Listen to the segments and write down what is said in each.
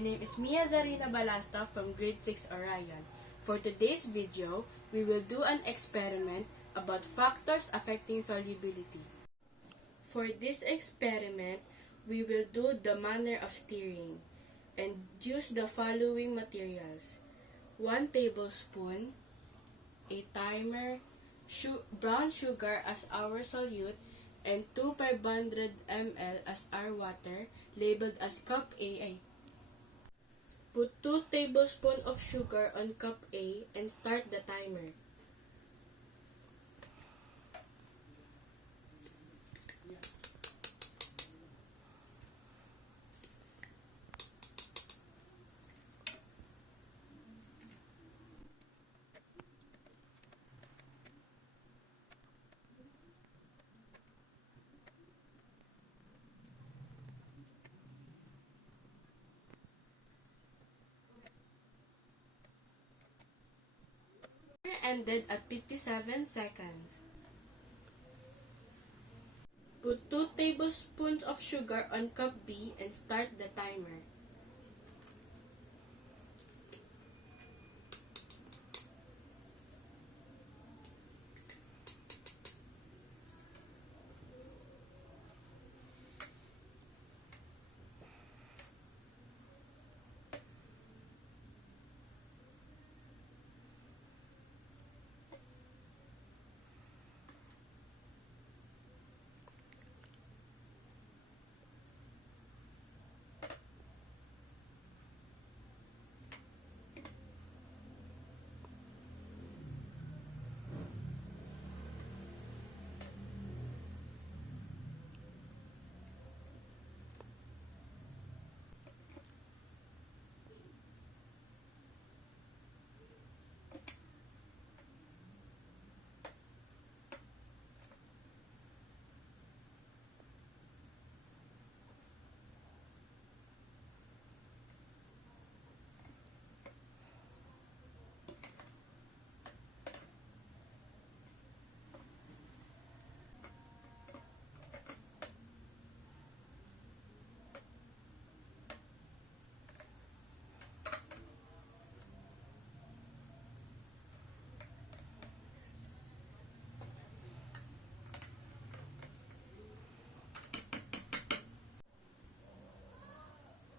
name is Mia Zarina Balasta from Grade 6 Orion. For today's video, we will do an experiment about factors affecting solubility. For this experiment, we will do the manner of stirring and use the following materials: 1 tablespoon, a timer, brown sugar as our solute, and 2 500 ml as our water, labeled as cup A. Put 2 tablespoons of sugar on cup A and start the timer. Ended at 57 seconds. Put 2 tablespoons of sugar on cup B and start the timer.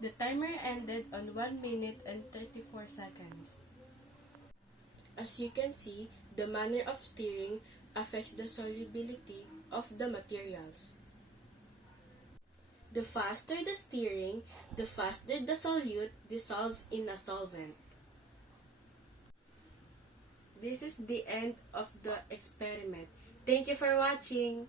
The timer ended on 1 minute and 34 seconds. As you can see, the manner of stirring affects the solubility of the materials. The faster the stirring, the faster the solute dissolves in a solvent. This is the end of the experiment. Thank you for watching.